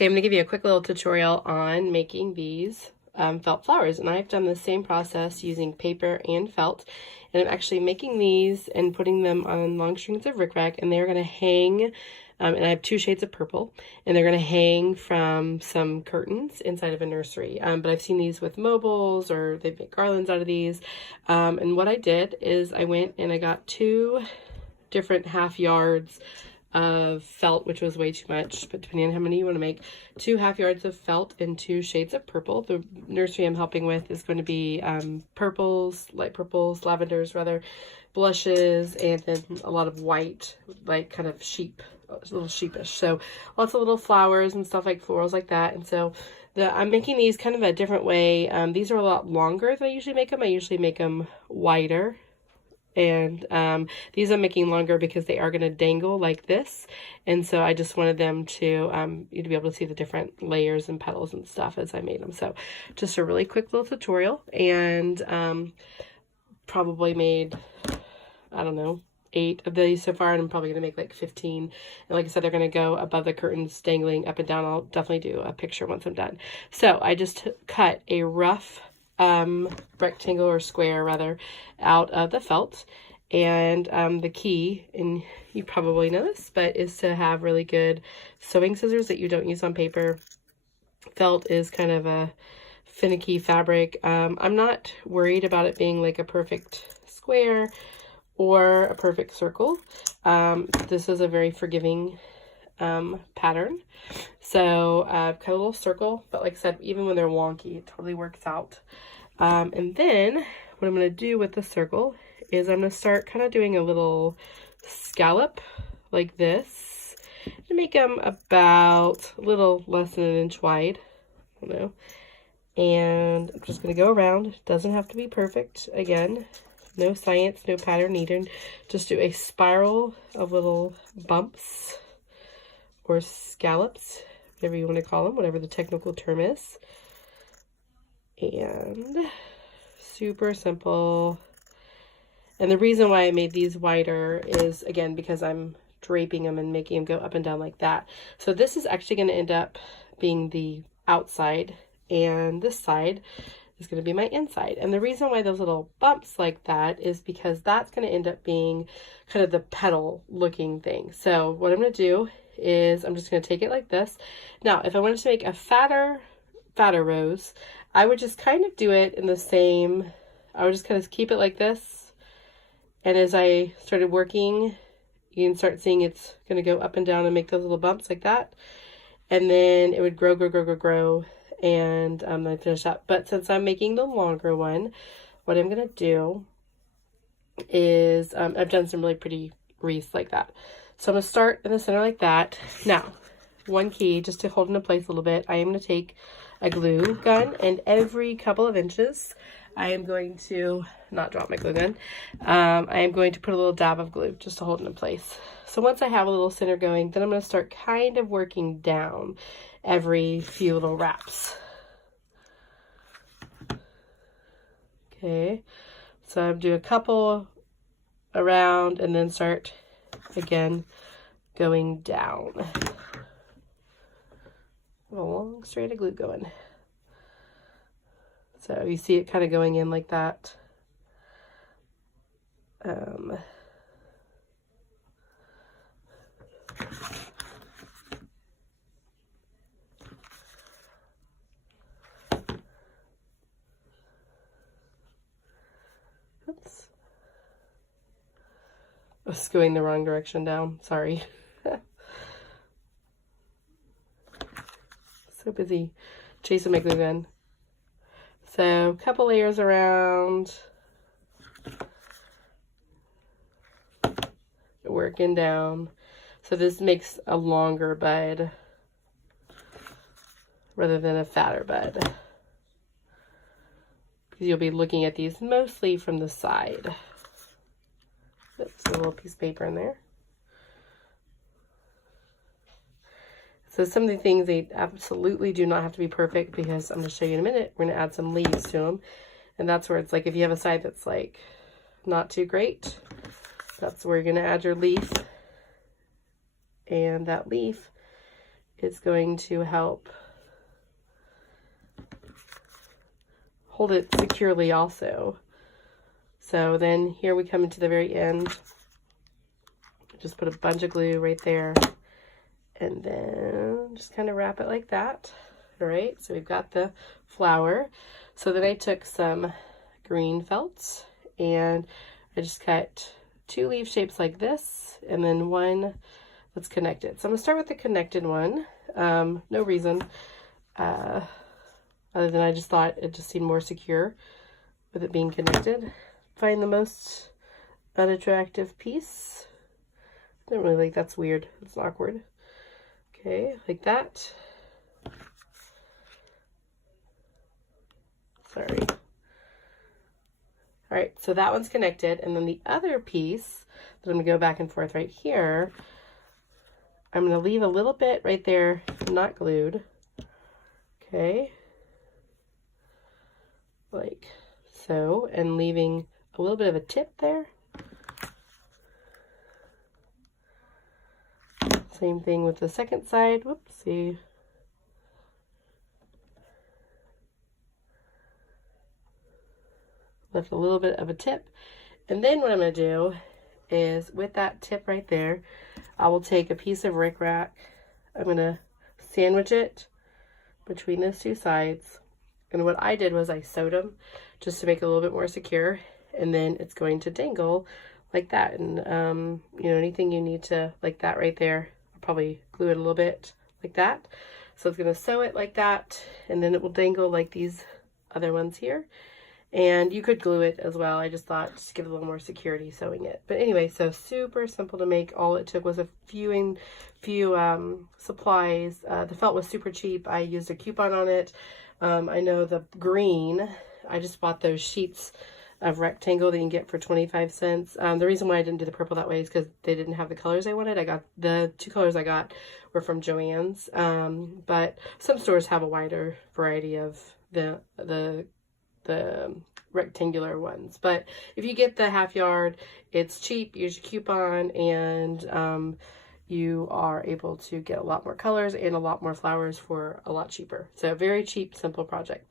Okay, I'm going to give you a quick little tutorial on making these felt flowers, and I've done the same process using paper and felt, and I'm actually making these and putting them on long strings of rickrack, and they're going to hang, and I have 2 shades of purple, and they're going to hang from some curtains inside of a nursery, but I've seen these with mobiles, or they make garlands out of these, and what I did is I went and I got 2 different half yards of felt, which was way too much, but depending on how many you want to make, 2 half yards of felt and 2 shades of purple. The nursery I'm helping with is going to be purples, light purples, lavenders rather, blushes, and then a lot of white, like kind of a little sheepish. So lots of little flowers and stuff like florals like that. And so I'm making these kind of a different way. These are a lot longer than I usually make them. I usually make them wider. And these I'm making longer because they are going to dangle like this, and so I just wanted them to you to be able to see the different layers and petals and stuff as I made them. So just a really quick little tutorial, and probably made, I don't know, 8 of these so far, and I'm probably going to make like 15. And like I said, they're going to go above the curtains, dangling up and down. I'll definitely do a picture once I'm done. So I just cut a rough rectangle or square rather out of the felt, and the key, and you probably know this, but is to have really good sewing scissors that you don't use on paper. Felt is kind of a finicky fabric. I'm not worried about it being like a perfect square or a perfect circle. This is a very forgiving pattern, so I've cut a little circle, but like I said, even when they're wonky, it totally works out. And then what I'm going to do with the circle is I'm going to start kind of doing a little scallop like this to make them about a little less than 1 inch wide. I don't know. And I'm just going to go around. Doesn't have to be perfect. Again, no science, no pattern needed. Just do a spiral of little bumps or scallops, whatever you want to call them, whatever the technical term is. And super simple. And the reason why I made these wider is, again, because I'm draping them and making them go up and down like that. So this is actually going to end up being the outside, and this side is going to be my inside. And the reason why those little bumps like that is because that's going to end up being kind of the petal looking thing. So what I'm going to do is I'm just going to take it like this. Now, if I wanted to make a fatter rose, I would just kind of do it in the same, I would just kind of keep it like this. And as I started working, you can start seeing it's going to go up and down and make those little bumps like that. And then it would grow, and then finish up. But since I'm making the longer one, what I'm going to do is, I've done some really pretty wreaths like that. So I'm going to start in the center like that. Now, one key, just to hold into place a little bit, I am going to take a glue gun, and every couple of inches, I am going to not drop my glue gun. I am going to put a little dab of glue just to hold it in place. So once I have a little center going, then I'm going to start kind of working down every few little wraps. Okay, so I'm do a couple around and then start again going down. A long straight of glue going. So you see it kind of going in like that. Oops. I was going the wrong direction down. Sorry. So busy chasing my glue gun. So a couple layers around, working down. So this makes a longer bud rather than a fatter bud, because you'll be looking at these mostly from the side. Oops, a little piece of paper in there. So some of the things, they absolutely do not have to be perfect, because I'm going to show you in a minute, we're going to add some leaves to them. And that's where it's like, if you have a side that's like not too great, that's where you're going to add your leaf. And that leaf it's going to help hold it securely also. So then here we come into the very end. Just put a bunch of glue right there, and then just kind of wrap it like that. All right, so we've got the flower. So then I took some green felt and I just cut 2 leaf shapes like this, and then one that's connected. So I'm gonna start with the connected one. No reason, other than I just thought it just seemed more secure with it being connected. Find the most unattractive piece. I don't really like, that's weird, it's awkward. Okay, like that. Sorry. All right, so that one's connected, and then the other piece that I'm gonna go back and forth right here, I'm gonna leave a little bit right there, not glued. Okay, like so, and leaving a little bit of a tip there. Same thing with the second side. Whoopsie. Left a little bit of a tip. And then what I'm going to do is, with that tip right there, I will take a piece of rickrack. I'm going to sandwich it between those 2 sides. And what I did was I sewed them just to make it a little bit more secure. And then it's going to dangle like that. And, you know, anything you need to, like that right there, I'll probably glue it a little bit like that. So it's going to sew it like that. And then it will dangle like these other ones here. And you could glue it as well. I just thought just give it a little more security sewing it. But anyway, so super simple to make. All it took was a few supplies. The felt was super cheap. I used a coupon on it. I know the green, I just bought those sheets of rectangle that you can get for 25 cents. The reason why I didn't do the purple that way is because they didn't have the colors I wanted. I got the 2 colors I got were from Joann's. But some stores have a wider variety of the rectangular ones. But if you get the half yard, it's cheap. Use your coupon, and you are able to get a lot more colors and a lot more flowers for a lot cheaper. So very cheap, simple project.